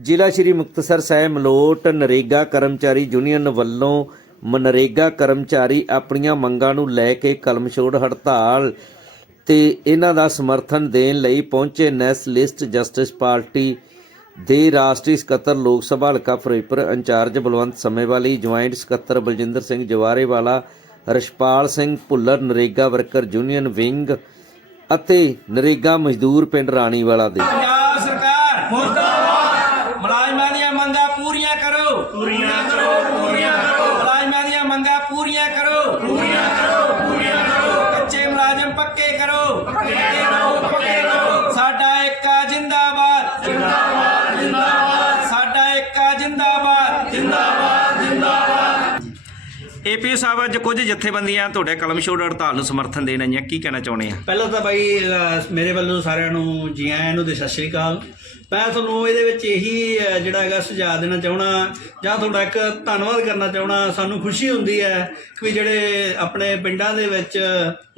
ਜ਼ਿਲ੍ਹਾ ਸ਼੍ਰੀ ਮੁਕਤਸਰ ਸਾਹਿਬ ਮਲੋਟ ਨਰੇਗਾ ਕਰਮਚਾਰੀ ਯੂਨੀਅਨ ਵੱਲੋਂ ਮਨਰੇਗਾ ਕਰਮਚਾਰੀ ਆਪਣੀਆਂ ਮੰਗਾਂ ਨੂੰ ਲੈ ਕੇ ਕਲਮ ਛੋੜ ਹੜਤਾਲ ਤੇ ਇਹਨਾਂ ਦਾ ਸਮਰਥਨ ਦੇਣ ਲਈ ਪਹੁੰਚੇ ਨੈਸ਼ਨਲਿਸਟ ਜਸਟਿਸ ਪਾਰਟੀ ਦੇ ਰਾਸ਼ਟਰੀ ਸਕੱਤਰ ਲੋਕ ਸਭਾ ਹਲਕਾ ਫਿਰੋਜ਼ਪੁਰ ਇੰਚਾਰਜ ਬਲਵੰਤ ਸਮੇਵਾਲੀ, ਜੁਆਇੰਟ ਸਕੱਤਰ Baljinder Singh Jawarewala Rashpal Singh Bhullar, NREGA worker union wing ਅਤੇ ਨਰੇਗਾ ਮਜ਼ਦੂਰ ਪਿੰਡ ਰਾਣੀਵਾਲਾ ਦੇ। ਪੰਜਾਬ ਸਰਕਾਰ ਮੁਰਦਾਬਾਦ ਮੁਲਾਜ਼ਮਾਂ ਦੀਆਂ ਮੰਗਾਂ ਪੂਰੀਆਂ ਕਰੋ ਪੂਰੀਆਂ ਕਰੋ ਪੂਰੀਆਂ ਕਰੋ। ਮੁਲਾਜ਼ਮਾਂ ਦੀਆਂ ਮੰਗਾਂ ਪੂਰੀਆਂ ਕਰੋ। ਪੂਰੀਆਂ ਕਰੋ। ਏਪੀ ਸਾਹਿਬ ਅੱਜ ਕੁਝ ਜਥੇਬੰਦੀਆਂ ਤੁਹਾਡੇ ਕਲਮ ਛੋੜ ਹੜਤਾਲ ਨੂੰ ਸਮਰਥਨ ਦੇਣ ਆਈਆਂ ਕੀ ਕਹਿਣਾ ਚਾਹੁੰਦੇ ਆ? ਪਹਿਲਾਂ ਤਾਂ ਬਾਈ ਅਹ, ਮੇਰੇ ਵੱਲੋਂ ਸਾਰਿਆਂ ਨੂੰ ਜੀ ਆਇਆਂ ਨੂੰ ਤੇ ਸਤਿ ਸ਼੍ਰੀ ਅਕਾਲ। ਮੈਂ ਤੁਹਾਨੂੰ ਇਹਦੇ ਵਿੱਚ ਇਹੀ ਅਹ, ਜਿਹੜਾ ਹੈਗਾ ਸੁਝਾਅ ਦੇਣਾ ਚਾਹਣਾ ਜਾਂ ਤੁਹਾਡਾ ਇੱਕ ਧੰਨਵਾਦ ਕਰਨਾ ਚਾਹਣਾ ਸਾਨੂੰ ਖੁਸ਼ੀ ਹੁੰਦੀ ਹੈ ਕਿ ਜਿਹੜੇ ਆਪਣੇ ਪਿੰਡਾਂ ਦੇ ਵਿੱਚ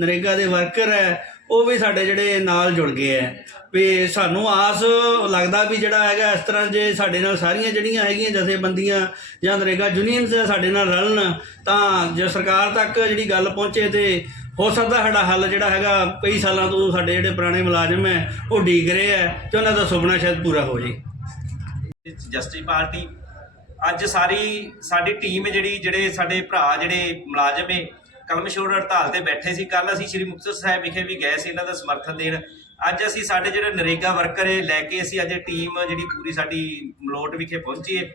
ਨਰੇਗਾ ਦੇ ਵਰਕਰ ਹੈ ਉਹ ਵੀ ਸਾਡੇ ਜਿਹੜੇ ਨਾਲ ਜੁੜ ਗਏ ਹੈ ਵੀ ਸਾਨੂੰ ਆਸ ਲੱਗਦਾ ਵੀ ਜਿਹੜਾ ਹੈਗਾ ਇਸ ਤਰ੍ਹਾਂ ਜੇ ਸਾਡੇ ਨਾਲ ਸਾਰੀਆਂ ਜਿਹੜੀਆਂ ਹੈਗੀਆਂ ਜਥੇਬੰਦੀਆਂ ਜਾਂ ਨਰੇਗਾ ਯੂਨੀਅਨਸ ਸਾਡੇ ਨਾਲ ਰਲਣ, ਤਾਂ ਜੇ ਸਰਕਾਰ ਤੱਕ ਜਿਹੜੀ ਗੱਲ ਪਹੁੰਚੇ ਤੇ ਹੋ ਸਕਦਾ ਸਾਡਾ ਹੱਲ ਜਿਹੜਾ ਹੈਗਾ ਕਈ ਸਾਲਾਂ ਤੋਂ ਸਾਡੇ ਜਿਹੜੇ ਪੁਰਾਣੇ ਮੁਲਾਜ਼ਮ ਹੈ ਉਹ ਡੀਕ ਰਹੇ ਹੈ ਤੇ ਉਹਨਾਂ ਦਾ ਸੁਪਨਾ ਸ਼ਾਇਦ ਪੂਰਾ ਹੋ ਜੇ। ਜਸਟਿਸ ਪਾਰਟੀ, ਅੱਜ ਸਾਰੀ ਸਾਡੀ ਟੀਮ ਜਿਹੜੀ, ਜਿਹੜੇ ਸਾਡੇ ਭਰਾ ਜਿਹੜੇ ਮੁਲਾਜ਼ਮ ਏ ਕਲਮ ਛੋੜ ਹੜਤਾਲ ਤੇ ਬੈਠੇ ਸੀ। ਕੱਲ ਅਸੀਂ ਸ਼੍ਰੀ ਮੁਕਤਸਰ ਸਾਹਿਬ ਵਿਖੇ ਵੀ ਗਏ ਸੀ ਇਹਨਾਂ ਦਾ ਸਮਰਥਨ ਦੇਣ। ਅੱਜ ਅਸੀਂ ਸਾਡੇ ਜਿਹੜੇ ਨਰੇਗਾ ਵਰਕਰ ਏ ਲੈ ਕੇ ਅਸੀਂ ਅੱਜ ਟੀਮ ਜਿਹੜੀ ਪੂਰੀ ਸਾਡੀ ਮਲੋਟ ਵਿਖੇ ਪਹੁੰਚੀ ਏ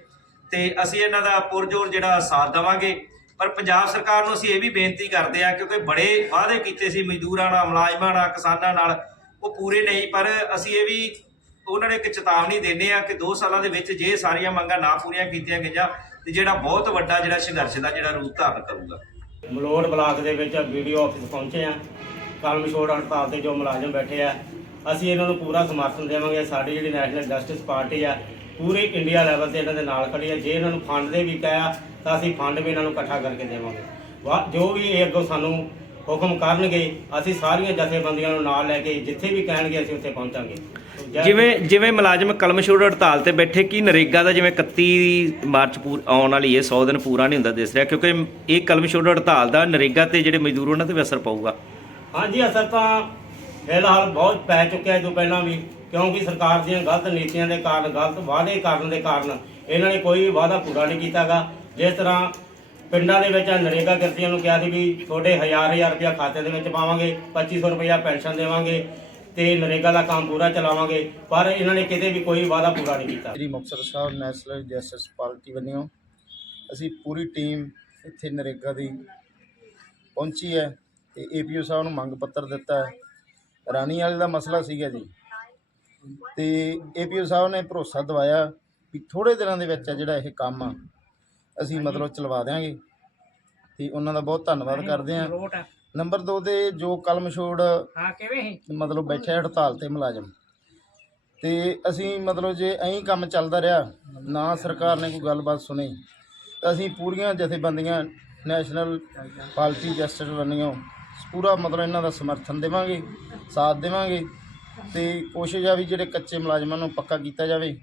ਤੇ ਅਸੀਂ ਇਹਨਾਂ ਦਾ ਪੁਰਜੋਰ ਜਿਹੜਾ ਸਾਥ ਦੇਵਾਂਗੇ। ਪਰ ਪੰਜਾਬ ਸਰਕਾਰ ਨੂੰ ਅਸੀਂ ਇਹ ਵੀ ਬੇਨਤੀ ਕਰਦੇ ਆ ਕਿਉਂਕਿ ਬੜੇ ਵਾਅਦੇ ਕੀਤੇ ਸੀ ਮਜ਼ਦੂਰਾਂ ਨਾਲ, ਮੁਲਾਜ਼ਮਾਂ ਨਾਲ, ਕਿਸਾਨਾਂ ਨਾਲ, ਉਹ ਪੂਰੇ ਨਹੀਂ, ਪਰ ਅਸੀਂ ਇਹ ਵੀ ਉਹਨਾਂ ਨੇ ਇੱਕ ਚੇਤਾਵਨੀ ਦਿੰਦੇ ਆ ਕਿ 2 ਸਾਲਾਂ ਦੇ ਵਿੱਚ ਜੇ ਸਾਰੀਆਂ ਮੰਗਾਂ ਨਾ ਪੂਰੀਆਂ ਕੀਤੀਆਂ ਗਈਆਂ ਤੇ ਜਿਹੜਾ ਬਹੁਤ ਵੱਡਾ ਜਿਹੜਾ ਸੰਘਰਸ਼ ਦਾ ਜਿਹੜਾ ਰੂਪ ਧਾਰਨ ਕਰੂਗਾ। ਮਲੋੜ ਬਲਾਕ ਦੇ ਵਿੱਚ ਵੀਡੀਓ ਆਫਿਸ ਪਹੁੰਚੇ ਆ ਕਲਮ ਛੋੜ ਹੜਤਾਲ ਤੇ ਜੋ ਮੁਲਾਜ਼ਮ ਬੈਠੇ ਆ, ਅਸੀਂ ਇਹਨਾਂ ਨੂੰ ਪੂਰਾ ਸਮਰਥਨ ਦੇਵਾਂਗੇ। ਸਾਡੀ ਜਿਹੜੀ ਨੈਸ਼ਨਲ ਜਸਟਿਸ ਪਾਰਟੀ ਆ, ਪੂਰੇ ਇੰਡੀਆ ਲੈਵਲ ਤੇ ਇਹਨਾਂ ਦੇ ਨਾਲ ਖੜੀ ਆ। ਜੇ ਇਹਨਾਂ ਨੂੰ ਫੰਡ ਦੇ ਵੀ ਪਿਆ ਤਾਂ ਅਸੀਂ ਫੰਡ ਵੀ ਇਹਨਾਂ ਨੂੰ ਇਕੱਠਾ ਕਰਕੇ ਦੇਵਾਂਗੇ। ਵਾ- ਜੋ ਵੀ ਇਹ ਅੱਗੋਂ ਸਾਨੂੰ ਹੁਕਮ ਕਰਨਗੇ, ਅਸੀਂ ਸਾਰੀਆਂ ਜਥੇਬੰਦੀਆਂ ਨੂੰ ਨਾਲ ਲੈ ਕੇ ਜਿੱਥੇ ਵੀ ਕਹਿਣਗੇ, ਅਸੀਂ ਉੱਥੇ ਪਹੁੰਚਾਂਗੇ। ਜਿਵੇਂ ਜਿਵੇਂ ਮੁਲਾਜ਼ਮ ਕਲਮ ਛੋੜ ਹੜਤਾਲ ਤੇ ਬੈਠੇ ਕੀ ਨਰੇਗਾ ਦਾ ਜਿਵੇਂ 31 ਮਾਰਚ ਪੂਰ ਆਉਣ ਵਾਲੀ ਹੈ 100 ਦਿਨ ਪੂਰਾ ਨਹੀਂ ਹੁੰਦਾ ਦਿਸ ਰਿਹਾ ਕਿਉਂਕਿ ਇਹ ਕਲਮ ਛੋੜ ਹੜਤਾਲ ਦਾ ਨਰੇਗਾ ਤੇ ਜਿਹੜੇ ਮਜ਼ਦੂਰ ਉਹਨਾਂ ਤੇ ਵੀ ਅਸਰ ਪਊਗਾ। ਹਾਂਜੀ ਅਸਰ ਤਾਂ ਫਿਲਹਾਲ ਬਹੁਤ ਪੈ ਚੁੱਕਿਆ ਤੋਂ ਪਹਿਲਾਂ ਵੀ ਕਿਉਂਕਿ ਸਰਕਾਰ ਦੀਆਂ ਗਲਤ ਨੀਤੀਆਂ ਦੇ ਕਾਰਨ ਗਲਤ ਵਾਅਦੇ ਕਰਨ ਦੇ ਕਾਰਨ ਇਹਨਾਂ ਨੇ ਕੋਈ ਵਾਅਦਾ ਪੂਰਾ ਨਹੀਂ ਕੀਤਾਗਾ। ਜਿਸ ਤਰ੍ਹਾਂ ਪਿੰਡਾਂ ਦੇ ਵਿੱਚ ਨਰੇਗਾ ਕਿਰਤੀਆਂ ਨੂੰ ਕਿਹਾ ਸੀ ਵੀ ਤੁਹਾਡੇ ਹਜ਼ਾਰ ਹਜ਼ਾਰ ਰੁਪਇਆ ਖਾਤੇ ਦੇ ਵਿੱਚ ਪਾਵਾਂਗੇ 2500 ਰੁਪਇਆ ਪੈਨਸ਼ਨ ਦੇਵਾਂਗੇ। ਤੇ ਨਰੇਗਾ ਦਾ ਕੰਮ ਪੂਰਾ ਚਲਾਵਾਂਗੇ ਪਰ ਇਹਨਾਂ ਨੇ ਕਿਤੇ ਵੀ ਕੋਈ ਵਾਅਦਾ ਪੂਰਾ ਨਹੀਂ ਕੀਤਾ। Sri Muktsar Sahib National Justice Party ਵੱਲੋਂ ਅਸੀਂ ਪੂਰੀ ਟੀਮ ਇੱਥੇ ਨਰੇਗਾ ਦੀ ਪਹੁੰਚੀ ਹੈ ਤੇ ਏਪੀਓ ਸਾਹਿਬ ਨੂੰ ਮੰਗ ਪੱਤਰ ਦਿੱਤਾ ਹੈ। ਰਾਣੀ ਵਾਲੇ ਦਾ ਮਸਲਾ ਸੀਗਾ ਜੀ। ਤੇ ਏਪੀਓ ਸਾਹਿਬ ਨੇ ਭਰੋਸਾ ਦਿਵਾਇਆ ਵੀ ਥੋੜੇ ਦਿਨਾਂ ਦੇ ਵਿੱਚ ਆ ਜਿਹੜਾ ਇਹ ਕੰਮ ਆ ਅਸੀਂ ਮਤਲਬ ਚਲਵਾ ਦਿਆਂਗੇ। ਤੇ ਉਹਨਾਂ ਦਾ ਬਹੁਤ ਧੰਨਵਾਦ ਕਰਦੇ ਹਾਂ। ਨੰਬਰ 2 ਤੇ ਜੋ ਕਲਮ ਛੋੜ ਮਤਲਬ ਬੈਠੇ ਹੜਤਾਲ ਤੇ ਮੁਲਾਜ਼ਮ। ਤੇ ਅਸੀਂ ਮਤਲਬ ਜੇ ਐਂ ਕੰਮ ਚੱਲਦਾ ਰਿਹਾ ਨਾ ਸਰਕਾਰ ਨੇ ਕੋਈ ਗੱਲਬਾਤ ਸੁਣੀ ਤਾਂ ਅਸੀਂ ਪੂਰੀਆਂ ਜਥੇਬੰਦੀਆਂ ਨੈਸ਼ਨਲ ਪਾਰਟੀ ਜਸਟਿਸ ਬਣੀਆਂ ਪੂਰਾ ਮਤਲਬ ਇਹਨਾਂ ਦਾ ਸਮਰਥਨ ਦੇਵਾਂਗੇ ਸਾਥ ਦੇਵਾਂਗੇ ਤੇ ਕੋਸ਼ਿਸ਼ ਆ ਵੀ ਜਿਹੜੇ ਕੱਚੇ ਮੁਲਾਜ਼ਮਾਂ ਨੂੰ ਪੱਕਾ ਕੀਤਾ ਜਾਵੇ।